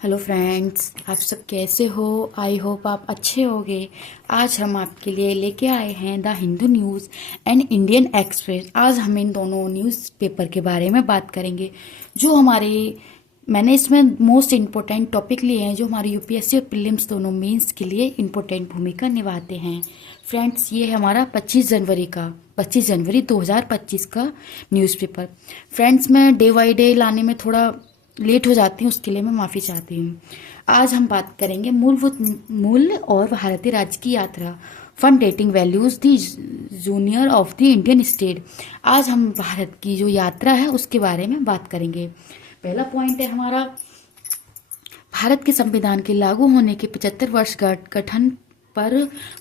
Hello friends, आप सब कैसे हो। आई होप आप अच्छे होंगे। आज हम आपके लिए लेके आए हैं the Hindu news and Indian express. आज हम इन दोनों न्यूज़पेपर के बारे में बात करेंगे जो हमारे मैंने इसमें मोस्ट इम्पोर्टेंट टॉपिक लिए हैं जो हमारे यूपीएससी और प्रीलिम्स दोनों मेंस के लिए इम्पोर्टेंट भूमिका निभाते हैं। फ्रेंड्स, ये है हमारा 25 जनवरी 2025 का न्यूज़पेपर। फ्रेंड्स, मैं डे बाई डे लाने में थोड़ा लेट हो जाती हूँ, उसके लिए मैं माफ़ी चाहती हूँ। आज हम बात करेंगे मूलभूत मूल्य और भारतीय राज्य की यात्रा, फंडेटिंग values the junior of the Indian state. आज हम भारत की जो यात्रा है उसके बारे में बात करेंगे। पहला पॉइंट है हमारा, भारत के संविधान के लागू होने के 75 वर्ष गठन पर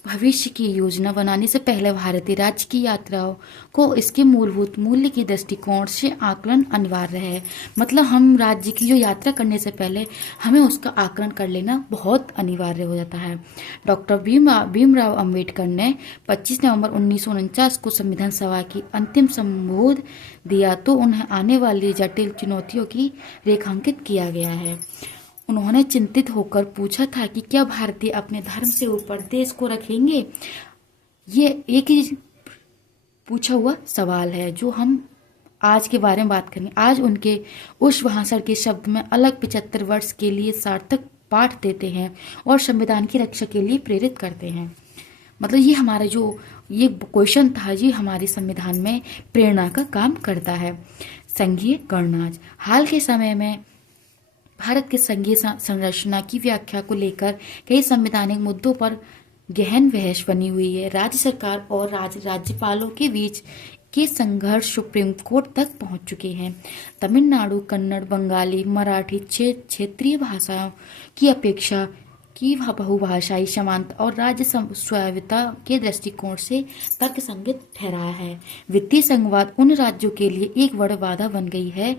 भविष्य की योजना बनाने से पहले भारतीय राज्य की यात्राओं को इसके मूलभूत मूल्य के दृष्टिकोण से आकलन अनिवार्य है। मतलब हम राज्य की जो यात्रा करने से पहले हमें उसका आकलन कर लेना बहुत अनिवार्य हो जाता है। डॉक्टर भीमराव अंबेडकर ने 25 नवंबर 1949 को संविधान सभा की अंतिम संबोध दिया तो उन्हें आने वाली जटिल चुनौतियों की रेखांकित किया गया है। उन्होंने चिंतित होकर पूछा था कि क्या भारतीय अपने धर्म से ऊपर देश को रखेंगे। ये एक ही पूछा हुआ सवाल है जो हम आज के बारे में बात करेंगे। आज उनके उस भाषण के शब्द में अलग 75 वर्ष के लिए सार्थक पाठ देते हैं और संविधान की रक्षा के लिए प्रेरित करते हैं। मतलब ये हमारा जो ये क्वेश्चन था, ये हमारे संविधान में प्रेरणा का काम करता है। संघीय गणराज्य, हाल के समय में भारत के संघीय संरचना की व्याख्या को लेकर कई संवैधानिक मुद्दों पर गहन बहस बनी हुई है। राज्य सरकार और राज्यपालों के बीच के संघर्ष सुप्रीम कोर्ट तक पहुंच चुके हैं। तमिलनाडु कन्नड़, बंगाली, मराठी क्षेत्रीय भाषाओं की अपेक्षा की बहुभाषाई समानता और राज्य स्वायत्तता के दृष्टिकोण से तर्कसंगत ठहराया है। वित्तीय संघवाद उन राज्यों के लिए एक बड़ी बाधा बन गई है।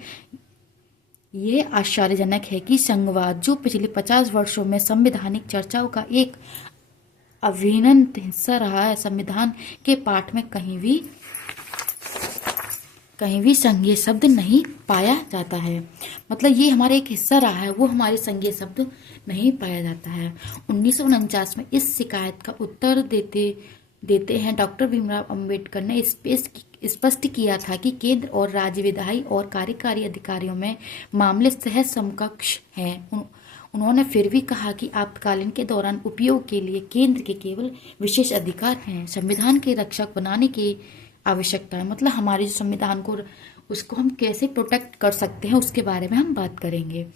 ये आश्चर्यजनक है कि संघवाद, जो पिछले 50 वर्षों में संवैधानिक चर्चाओं का एक अभिन्न हिस्सा रहा है, संविधान के पाठ में कहीं भी संघीय शब्द नहीं पाया जाता है। मतलब ये हमारा एक हिस्सा रहा है, वो हमारे संघीय शब्द नहीं पाया जाता है। 1949 में इस शिकायत का उत्तर देते हैं डॉक्टर भीमराव अंबेडकर ने स्पष्ट किया था कि केंद्र और राज्य विधायी और कार्यकारी अधिकारियों में मामले सहज समकक्ष हैं। उन्होंने फिर भी कहा कि आपातकालीन के दौरान उपयोग के लिए केंद्र के केवल विशेष अधिकार हैं। संविधान के रक्षक बनाने की आवश्यकता है। मतलब हमारे जो संविधान को उसको हम कैसे प्रोटेक्ट कर सकते हैं उसके बारे में हम बात करेंगे।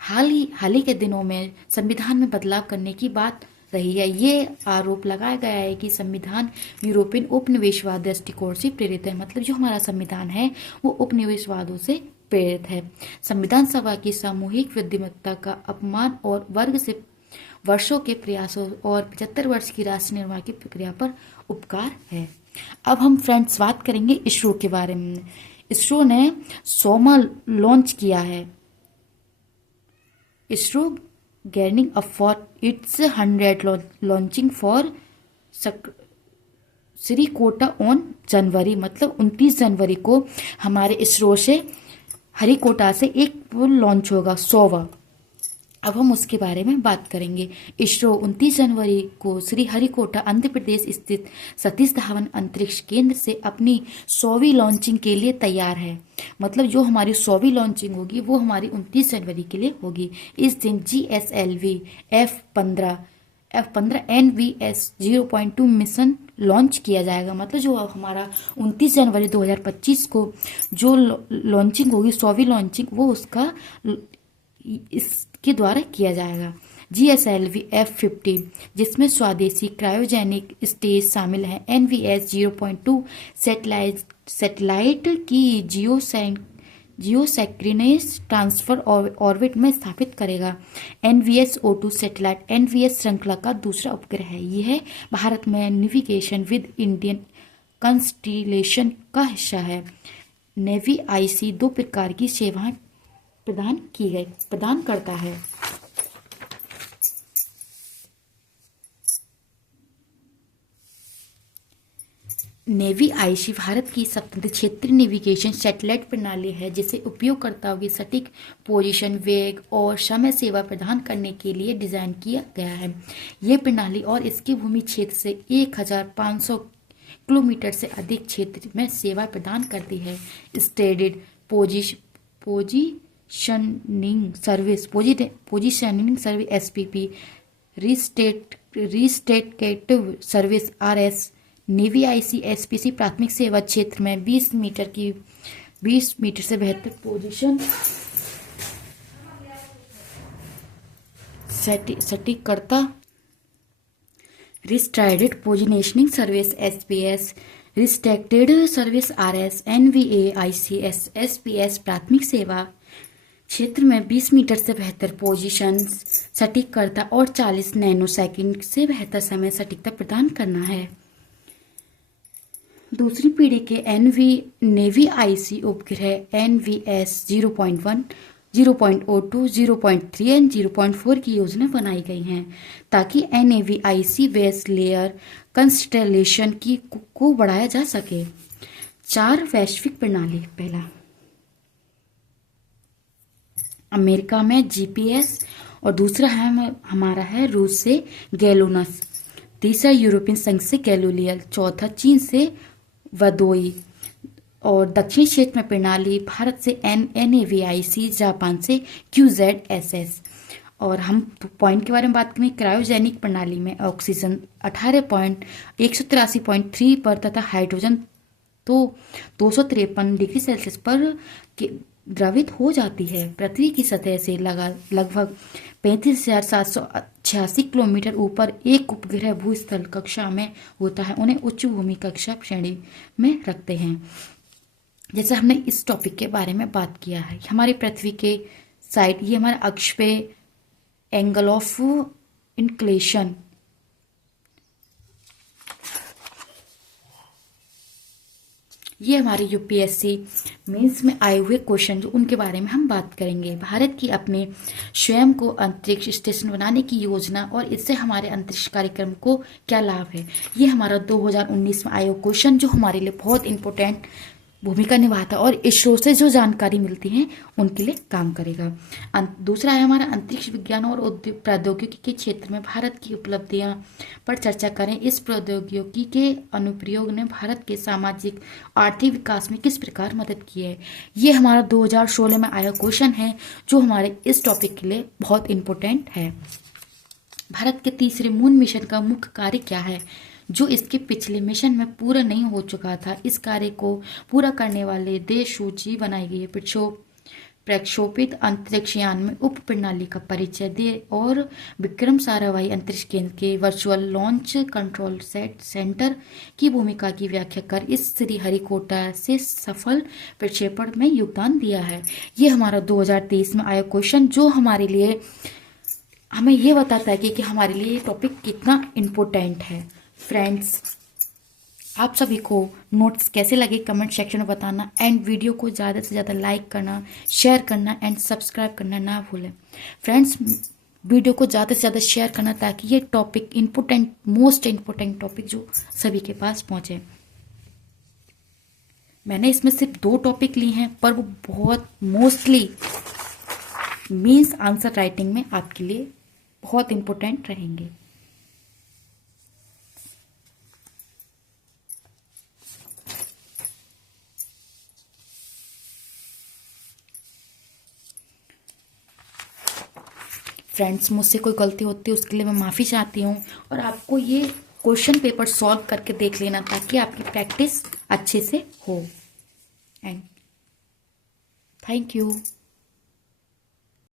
हाल ही के दिनों में संविधान में बदलाव करने की बात रही है। ये आरोप लगाया गया है कि संविधान यूरोपियन उपनिवेशवाद दृष्टिकोण से प्रेरित है। मतलब जो हमारा संविधान है वो उपनिवेशवादों से प्रेरित है। संविधान सभा की सामूहिक विधिमत्ता का अपमान और वर्ग से वर्षों के प्रयासों और 75 वर्ष की राष्ट्र निर्माण की प्रक्रिया पर उपकार है। अब हम फ्रेंड्स बात करेंगे इसरो के बारे में। इसरो ने सोमा लॉन्च किया है। ISRO gearing up for its 100th launching for Sriharikota on January. मतलब 29 जनवरी को हमारे इसरो से हरिकोटा से एक लॉन्च होगा, 100वां। अब हम उसके बारे में बात करेंगे। इसरो 29 जनवरी को श्री हरिकोटा आंध्र प्रदेश स्थित सतीश धावन अंतरिक्ष केंद्र से अपनी 100वीं लॉन्चिंग के लिए तैयार है। मतलब जो हमारी 100वीं लॉन्चिंग होगी वो हमारी 29 जनवरी के लिए होगी। इस दिन GSLV F-15 NVS 0.2 mission launch किया जाएगा। मतलब जो हमारा 29 जनवरी 2025 को जो लॉन्चिंग होगी, 100वीं लॉन्चिंग, वो उसका इसके द्वारा किया जाएगा। GSLV F-15 जिसमें स्वदेशी क्रायोजेनिक स्टेज शामिल है। NVS 0.2 सैटेलाइट की जियोसैक्रिनेस ट्रांसफर ऑर्बिट में स्थापित करेगा। NVS-O2 सैटेलाइट NVS श्रृंखला का दूसरा उपग्रह है। यह भारत में नेविगेशन विद इंडियन कंस्टिलेशन का हिस्सा है। नेवी IC 2 प्रकार की सेवाएं प्रदान करता है। नेवी आईसी भारत की स्वतंत्र क्षेत्रीय नेविगेशन सैटेलाइट प्रणाली है जिसे उपयोगकर्ताओं की सटीक पोजीशन, वेग और समय सेवा प्रदान करने के लिए डिज़ाइन किया गया है। ये प्रणाली और इसके भूमि क्षेत्र से 1500 किलोमीटर से अधिक क्षेत्र में सेवा प्रदान करती है। स्टेटेड positioning service SPP, restrictive service RS, NavIC SPC प्राथमिक सेवा क्षेत्र में 20 मीटर से बेहतर पोजीशन सटीकता, restricted positioning service SPS, restricted service RS, NVA ICS SPS प्राथमिक सेवा क्षेत्र में 20 मीटर से बेहतर पोजीशन सटीकता और 40 नैनोसेकंड से बेहतर समय सटीकता प्रदान करना है। दूसरी पीढ़ी के नेवी आईसी उपग्रह NVS 0.1, 0.02, 0.3 एंड 0.4 की योजना बनाई गई हैं ताकि नेवी आईसी बेस लेयर कंस्टेलेशन को बढ़ाया जा सके। 4 वैश्विक प्रणाली। पहला, अमेरिका में जीपीएस और दूसरा है हमारा है रूस से गैलोनस, तीसरा यूरोपियन संघ से गैलोलियल, चौथा चीन से वदोई और दक्षिण क्षेत्र में प्रणाली भारत से NAVIC, जापान से QZSS। और हम पॉइंट के बारे में बात करें, क्रायोजेनिक प्रणाली में ऑक्सीजन 183.3 पर तथा हाइड्रोजन तो 253 डिग्री सेल्सियस पर द्रवित हो जाती है। पृथ्वी की सतह से लगभग 35,786 किलोमीटर ऊपर एक उपग्रह भूस्थल कक्षा में होता है। उन्हें उच्च भूमि कक्षा श्रेणी में रखते हैं। जैसे हमने इस टॉपिक के बारे में बात किया है, हमारी पृथ्वी के साइड, ये हमारे अक्ष पे एंगल ऑफ इंक्लेशन, ये हमारे यूपीएससी मेंस में आए हुए क्वेश्चन जो उनके बारे में हम बात करेंगे। भारत की अपने स्वयं को अंतरिक्ष स्टेशन बनाने की योजना और इससे हमारे अंतरिक्ष कार्यक्रम को क्या लाभ है, ये हमारा 2019 में आया क्वेश्चन जो हमारे लिए बहुत इंपॉर्टेंट भूमिका निभाता है और इसरो से जो जानकारी मिलती है उनके लिए काम करेगा। दूसरा है हमारा अंतरिक्ष विज्ञान और प्रौद्योगिकी के क्षेत्र में भारत की उपलब्धियां पर चर्चा करें। इस प्रौद्योगिकी के अनुप्रयोग ने भारत के सामाजिक आर्थिक विकास में किस प्रकार मदद की है, ये हमारा 2016 में आया क्वेश्चन है जो हमारे इस टॉपिक के लिए बहुत इंपॉर्टेंट है। भारत के तीसरे मून मिशन का मुख्य कार्य क्या है जो इसके पिछले मिशन में पूरा नहीं हो चुका था। इस कार्य को पूरा करने वाले देश सूची बनाई गई है। प्रक्षेपित अंतरिक्ष यान में उप प्रणाली का परिचय दे और विक्रम साराभाई अंतरिक्ष केंद्र के वर्चुअल लॉन्च कंट्रोल सेंटर की भूमिका की व्याख्या कर इस श्रीहरिकोटा से सफल प्रक्षेपण में योगदान दिया है। ये हमारा 2023 में आया क्वेश्चन जो हमारे लिए हमें ये बताता है कि हमारे लिए ये टॉपिक कितना इम्पोर्टेंट है। फ्रेंड्स, आप सभी को नोट्स कैसे लगे कमेंट सेक्शन में बताना एंड वीडियो को ज़्यादा से ज़्यादा लाइक करना, शेयर करना एंड सब्सक्राइब करना ना भूलें। फ्रेंड्स, वीडियो को ज़्यादा से ज़्यादा शेयर करना ताकि ये topic important, most important topic जो सभी के पास पहुँचे। मैंने इसमें सिर्फ 2 टॉपिक लिए हैं पर वो बहुत मोस्टली मीन्स आंसर राइटिंग में आपके लिए बहुत इम्पोर्टेंट रहेंगे। फ्रेंड्स, मुझसे कोई गलती होती है उसके लिए मैं माफ़ी चाहती हूँ और आपको ये क्वेश्चन पेपर सॉल्व करके देख लेना ताकि आपकी प्रैक्टिस अच्छे से हो। And thank you.